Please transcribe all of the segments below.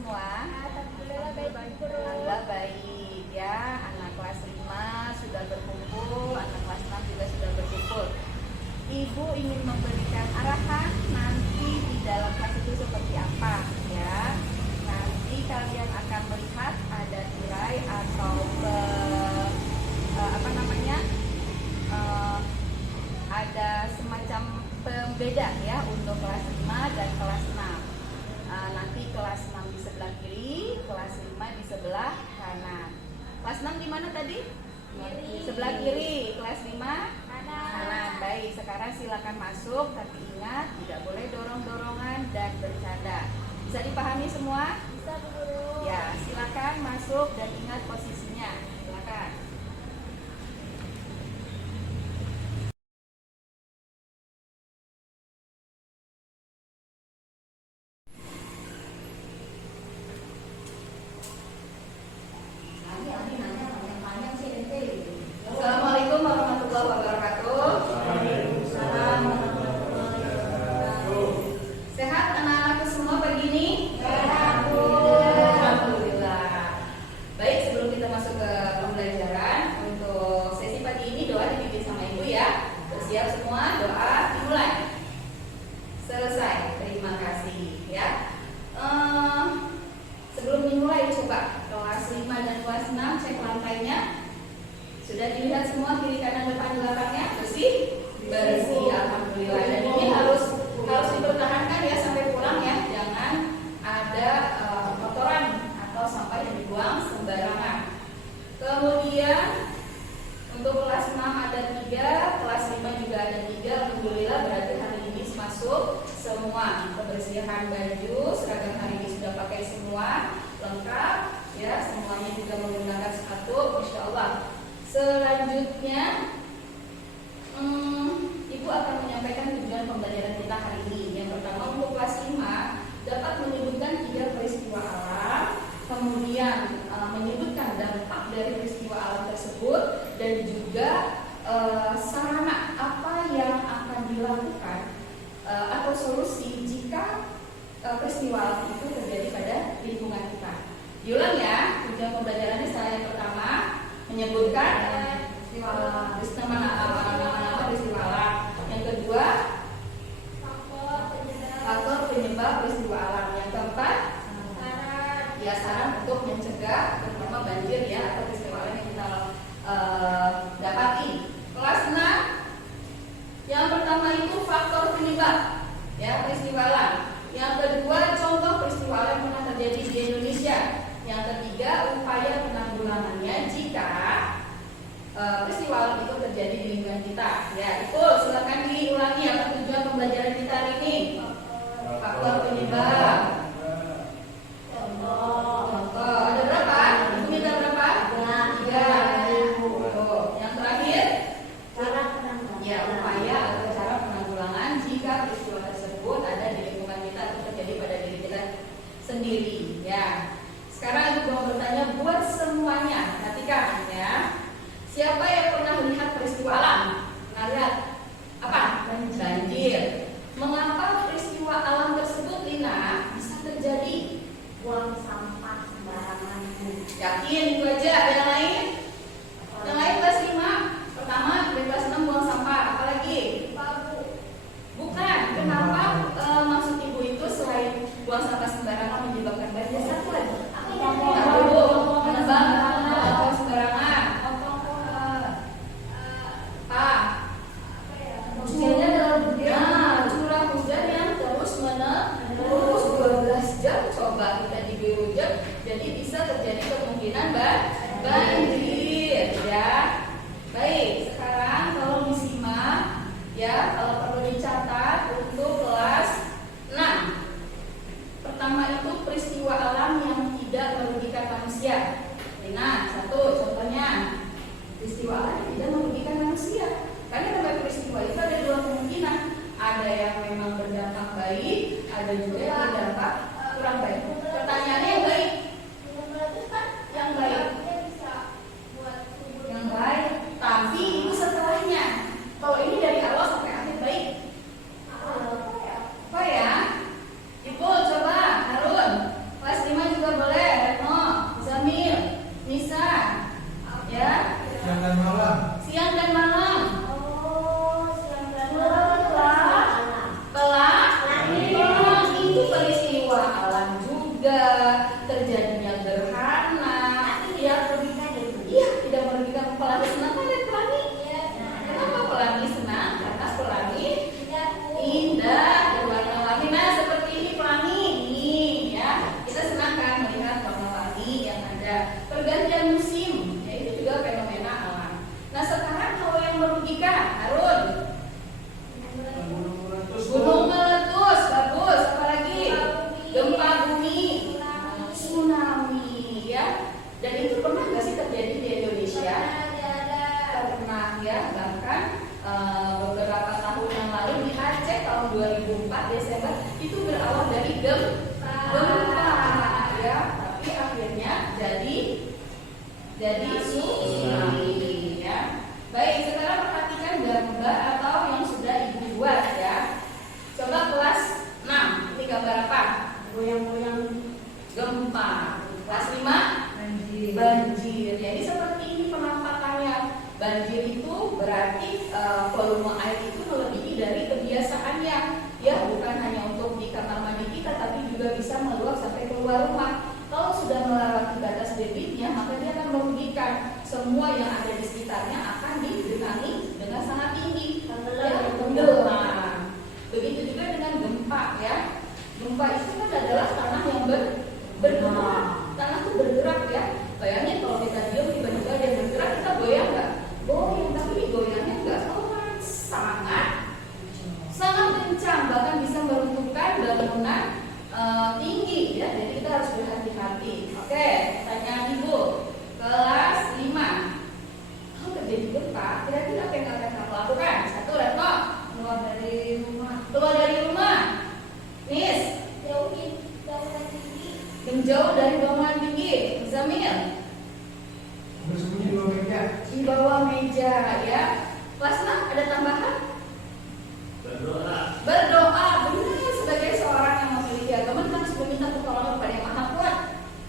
semua? Alhamdulillah baik, Guru. Alhamdulillah baik ya. Anak kelas 5 sudah berkumpul, anak kelas 6 juga sudah berkumpul. Ibu ingin memberikan arahan nanti di dalam kelas itu seperti apa ya. Nanti kalian akan melihat ada tirai atau ada semacam pembeda ya untuk kelas 5 dan kelas 6. Nanti kelas 6 di sebelah kiri, kelas 5 di sebelah kanan. Kelas 6 di mana tadi? Kiri. Sebelah kiri. Kelas 5 Kanan. kanan. Baik, sekarang silakan masuk, tapi ingat tidak boleh dorong-dorongan dan bercanda. Bisa dipahami semua? Bisa, Guru. Ya, silakan masuk dan ingat posisinya. Silakan. Assalamualaikum warahmatullahi wabarakatuh. Waalaikumsalam warahmatullahi wabarakatuh. Sehat anak-anakku semua pagi ini? Sehat, Bu. Alhamdulillah. Baik, sebelum kita masuk ke pembelajaran, untuk sesi pagi ini doa dipimpin sama Ibu ya. Bersiap semua, doa dimulai. Selesai. Terima kasih ya. Sebelum dimulai, coba kelas 5 dan kelas 6 cek lantainya. Sudah dilihat semua kiri kanan depan belakangnya bersih? Bersih, alhamdulillah. Dan ini harus dipertahankan ya sampai pulang ya. Jangan ada kotoran atau sampah yang dibuang sembarangan. Kemudian untuk kelas 6 ada 3, kelas 5 juga ada 3. Alhamdulillah berarti hari ini masuk semua. Kebersihan baju, seragam hari ini sudah pakai semua, lengkap ya. Semuanya juga menggunakan sepatu, insya Allah. Selanjutnya, Ibu akan menyampaikan tujuan pembelajaran kita hari ini. Yang pertama untuk kelas 5 dapat menyebutkan 3 peristiwa alam, kemudian menyebutkan dampak dari peristiwa alam tersebut, dan juga sarana apa yang akan dilakukan atau solusi jika peristiwa alam itu terjadi pada lingkungan kita. Diulang ya, tujuan pembelajarannya setelah yang pertama menyebutkan peristiwa alam, nama-nama peristiwa alam. Yang kedua, faktor penyebab peristiwa alam. Yang keempat, saran untuk mencegah terutama banjir ya atau peristiwa alam yang kita dapati. Kelas 6, yang pertama itu faktor penyebab ya peristiwa alam. Yang kedua, contoh peristiwa alam yang pernah terjadi di Indonesia. Yang ketiga, upaya penanggulangannya jika peristiwa alam itu terjadi di lingkungan kita. Ya, itu silakan diulangi apa tujuan pembelajaran kita hari ini. Faktor penyebab. Contoh. Ada berapa? Ibu minta berapa? 3. Yang terakhir, Cara penanggulangan. ya, upaya atau cara penanggulangan jika peristiwa tersebut ada di lingkungan kita atau terjadi pada diri kita sendiri. Ya. Sekarang Ibu mau bertanya buat semuanya. Perhatikan ya. Siapa yang pernah melihat peristiwa alam? Pernah lihat apa? Banjir. Mengapa peristiwa alam tersebut, Lina, bisa terjadi? Buang sampah sembarangan. Yakin itu aja? Ada yang lain? Yang lain kelas 5. Pertama dari kelas 6 buang sampah. Apalagi? Bukan. Kenapa maksud Ibu itu selain buang sampah sembarangan menyebabkan banjir? Satu lagi. Menebang pohon sembarangan. Curah hujan yang terus menerus 12 jam. Coba kita diguyur hujan, jadi bisa terjadi kemungkinan banjir ya. Baik, sekarang kalau disimak ya, kalau perlu dicatat untuk kelas 6. Pertama itu peristiwa alam yang tidak merugikan manusia. Nah, satu contohnya peristiwa alam yang tidak merugikan manusia. Karena dalam peristiwa itu ada 2 kemungkinan. Ada yang memang berdampak baik, ada juga yang berdampak kurang baik. Pertanyaannya yang baik. Yang baik. Yang baik. Tapi itu setelahnya. Kalau ini dari awal sampai akhir baik. Apa ya? Ibu coba Harun. Kelas 5 juga terjadinya gerhana. Tapi tidak merugikan ya Bu. Iya, tidak merugikan. Pelangi senang kan lihat pelangi? Iya. Kenapa pelangi senang? Karena pelangi Tidak Bu. indah, berwarna-warni. Nah, seperti ini pelangi. Nih, ya. Kita senang kan melihat warna-warni yang ada. Pergantian musim, ya itu juga fenomena alam. Nah, sekarang kalau yang merugikan, Harun. Gunung meletus, bagus. Apalagi? Gempa bumi, tsunami, ya. Dan itu pernah nggak sih terjadi di Indonesia? Pernah ya, bahkan beberapa tahun yang lalu di Aceh tahun 2004 Desember itu berawal dari gempa, ya. Tapi akhirnya jadi tsunami, ya. Baik, sekarang perhatikan gambar atau yang sudah ibu buat ya. Coba kelas 6, ini gambar apa? Goyang-goyang. Gempa. Kelas 5? Banjir. Jadi seperti ini penampakannya. Banjir itu berarti volume air itu melebihi dari kebiasaannya. Ya, bukan hanya untuk di kamar mandi kita, tapi juga bisa meluap sampai keluar rumah. Kalau sudah melewati batas debitnya, maka dia akan merugikan. Semua yang ada di sekitarnya akan digenangi dengan sangat tinggi. Tenggelam. Begitu juga dengan gempa ya. Gempa itu kan adalah tanah yang bergerak. Tanah itu bergerak ya. Bayangin kalau kita diam tiba-tiba dia bergerak, kita goyang nggak? Goyang, tapi ini goyangnya nggak pelan, sangat kencang, bahkan bisa meruntuhkan bangunan tinggi ya. Jadi kita harus berhati-hati. Oke, pertanyaan ibu. Kelas 5. Kalau terjadi gempa, kira-kira apa yang akan kamu lakukan? 1, Retno. Keluar dari rumah. Keluar dari rumah. Nis. Jauhin bangunan tinggi. Menjauh dari bangunan tinggi. Zamil. Bersembunyi di bawah meja. Di bawah meja ya. Kelas 6 ada tambahan? Berdoa. Berdoa. Benar, sebagai seorang yang memiliki agama kita harus meminta pertolongan kepada yang Maha Kuat.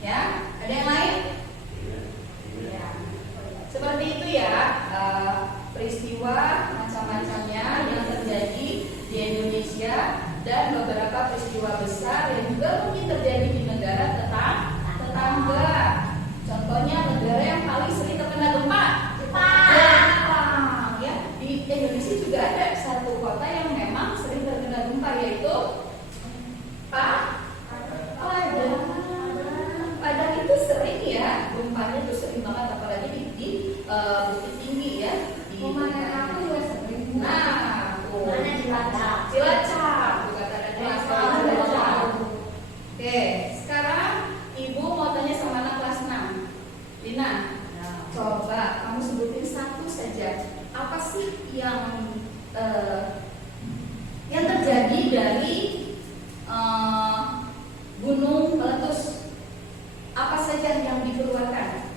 Ya. Ada yang lain? Ya. Seperti itu ya. Peristiwa macam-macamnya yang terjadi di Indonesia dan beberapa peristiwa besar yang juga mungkin terjadi di negara tetangga. Contohnya negara yang paling sering terkena gempa, Jepang. Ya, di Indonesia juga ada satu kota yang memang sering terkena gempa, yaitu Padang. Padang itu sering ya, gempanya itu sering banget, apalagi di Bukit Tinggi ya. Pemandangan aku juga sering. Nah, tuh. Mana Cilacap? Cilacap juga ada kelas Cilacap. Oke, sekarang ibu mau tanya sama anak kelas 6. Lina, coba kamu sebutin satu saja. Apa sih yang terjadi dari gunung meletus? Apa saja yang dikeluarkan?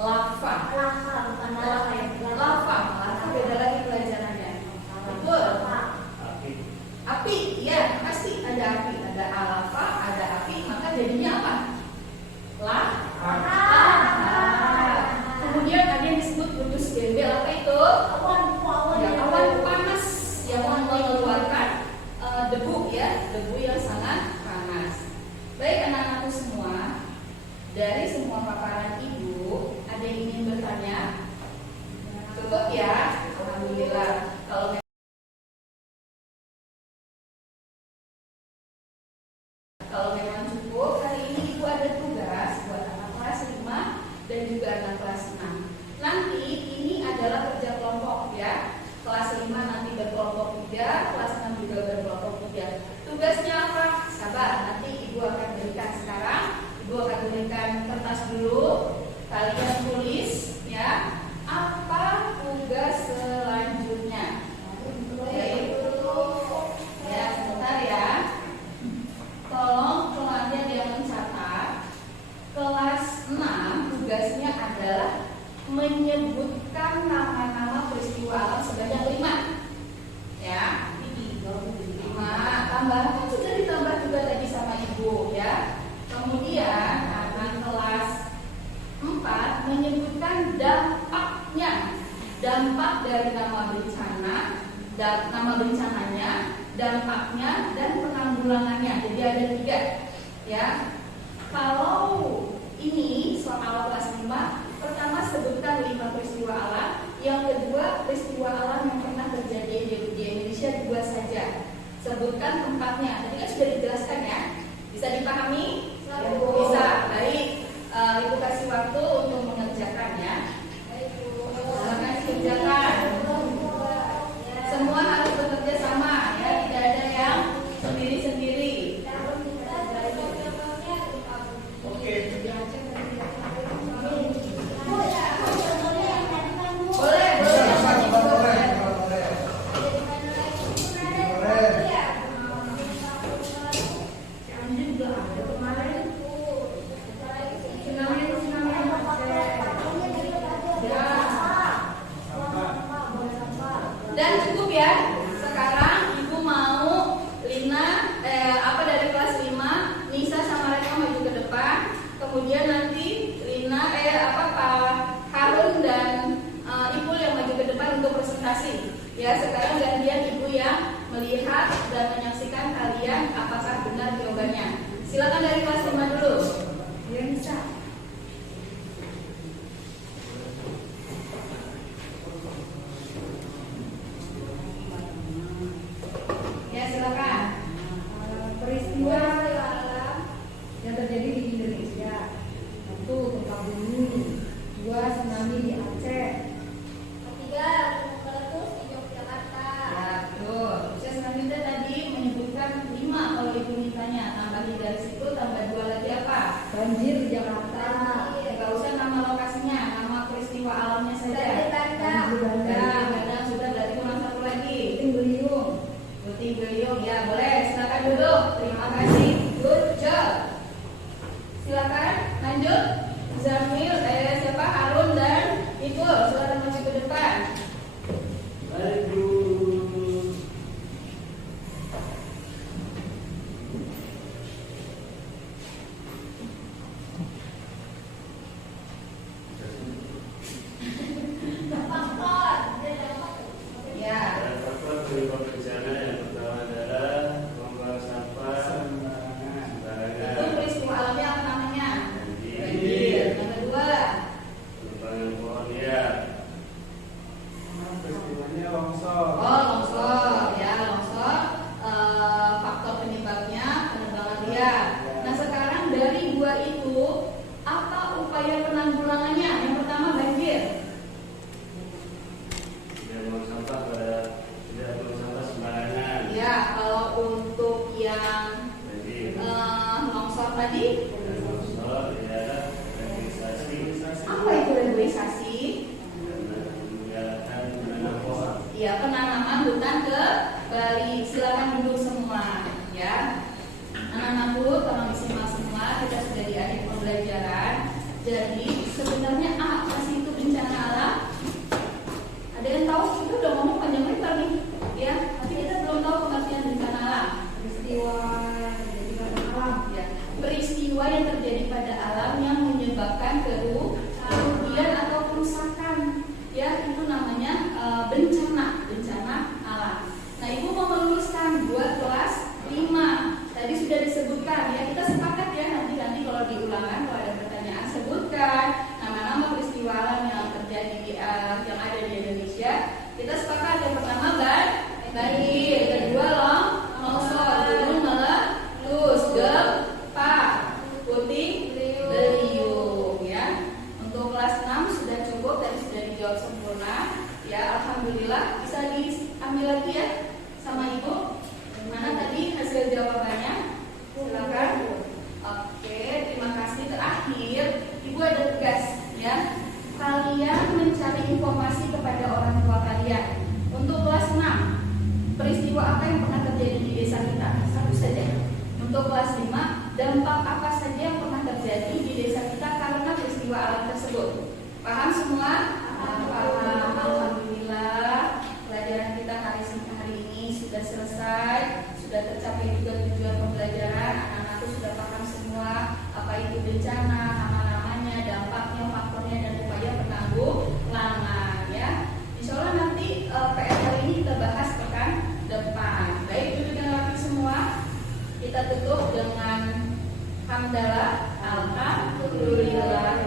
Lava. Lava, bukan lava ya. Lava beda lagi pelajarannya. Betul. Api. Api, ya pasti ada api, ada lava, ada api, maka jadinya apa? Lava. Kemudian ada yang disebut kudus gembel, apa itu? Ya, awan panas yang mengeluarkan debu ya, debu yang sangat panas. Baik anak-anakku semua, dari semua paparan ibu, ada yang ingin bertanya? Cukup ya, alhamdulillah. Kalau memang cukup, hari ini ibu ada tugas buat anak kelas 5 dan juga anak kelas 6. Nanti ini adalah kerja kelompok ya. Kelas 5 nanti berkelompok 3, kelas 6 juga berkelompok 3. Tugasnya apa? Sabar, nanti ibu akan berikan sekarang. Ibu akan berikan kertas dulu. Kalian tulis ya. Apa tugas selanjutnya? Baik. Ya, sebentar ya. Tolong kelasnya dia mencatat. Kelas 6 tugasnya adalah menyebutkan nama-nama peristiwa alam sebanyak 5. Ya, 5. Tambahan kan sudah ditambah juga tadi sama ibu ya. Kemudian anak kelas 4 menyebutkan dampaknya. Dampak dari nama bencana, nama bencananya, dampaknya dan penanggulangannya. Jadi ada 3 ya. Kalau ini soal kelas 5, pertama sebutkan 5 peristiwa alam, yang kedua peristiwa alam yang pernah terjadi di Indonesia 2 saja. Sebutkan tempatnya. Tadi kan sudah dijelaskan ya. Bisa dipahami? Bisa. Baik. Ibu kasih waktu untuk mengerjakannya. Silakan dikerjakan. Semua harus bekerja sama ya, tidak ada yang sendiri-sendiri. Oke. Boleh. Dan cukup ya. Sekarang Ibu mau Lina dari kelas 5, Nisa sama Reka maju ke depan. Kemudian nanti Lina Pak Harun dan Ibu yang maju ke depan untuk presentasi. Ya, sekarang gantian Ibu yang melihat dan menyaksikan kalian apakah benar jawabannya. Silakan dari kelas 5 dulu. Ya, Nisa. Ya, silakan. Peristiwa alam yang terjadi di Indonesia. 1. Gempa bumi. 2. Tsunami di Aceh. 3. Gunung meletus di Yogyakarta. Ya, betul. Saya selanjutnya tadi menyebutkan 5 kalau Ibu mintanya. Tambahin dari situ, tambah 2 lagi apa? Banjir di Jakarta. Gak usah nama lokasinya, nama peristiwa alamnya saja. Banjir bandang. Banjir bandang. Bandang sudah, berarti kurang 1 lagi. Puting beliung. Puting beliung, ya boleh. Silakan duduk. Terima kasih. Good job. Silakan lanjut. Zamil, siapa? Harun dan Ibu. Silakan maju ke depan. Maju. Ya. Ada faktor penyebab bencana yang pertama adalah membuang sampah Sembarangan. Itu sembarangan, peristiwa alamnya apa namanya? banjir, Banjir. Yang kedua, penebangan pohon liar, Peristiwanya longsor. longsor. Ya, longsor. Faktor penyebabnya penebangan liar. Nah, sekarang dari 2 itu, apa upaya penanggulangannya? Yang pertama banjir. tidak buang sampah sembarangan, Ya, kalau untuk yang banjir, longsor tadi, dan longsor adalah rehabilitasi apa itu reboisasi? dan menanam pohon. Ya, penanaman hutan kembali. Silakan duduk semua, ya. Anak-anak dulu, tolong disimak semua. Kita sudah di akhir pembelajaran. Jadi sebenarnya apa sih itu bencana alam? Ada yang tahu? Kita udah ngomong panjang lebar nih, ya. Tapi kita belum tahu pengertian bencana alam. Peristiwa yang terjadi pada alam. Ya, peristiwa yang terjadi pada alam yang menyebabkan kerugian atau kerusakan. Ya, itu namanya bencana alam. Nah, Ibu mau meluruskan buat kelas 5. Tadi sudah disebutkan ya, kita sepakat ya, nanti kalau diulangan kalau ada pertanyaan sebutkan nama-nama peristiwa alam yang terjadi yang ada di Indonesia. Kita sepakat yang pertama banjir, kedua longsor, gunung meletus, gempa, puting beliung ya. Untuk kelas 6 sudah cukup, tadi sudah dijawab sempurna. Ya, alhamdulillah. Bisa diambil lagi ya sama Ibu. Mana tadi hasil jawabannya? Silakan. Oke, terima kasih. Terakhir, Ibu ada tugas ya. Kalian mencari informasi kepada orang tua kalian. Untuk kelas 6, peristiwa apa yang pernah terjadi di desa kita? Satu saja. Untuk kelas 5, dampak apa saja yang pernah terjadi di desa kita karena peristiwa alam tersebut? Paham semua? Paham. Alhamdulillah. Pelajaran kita hari ini sudah selesai, sudah tercapai juga tujuan pembelajaran. Anak-anakku sudah paham semua apa itu bencana, nama-namanya, dampaknya, faktornya, dan upaya penanggulangan ya. Insya Allah nanti PR hari ini kita bahas pekan depan. Baik, duduk yang rapi semua. Kita tutup dengan hamdalah, alhamdulillah.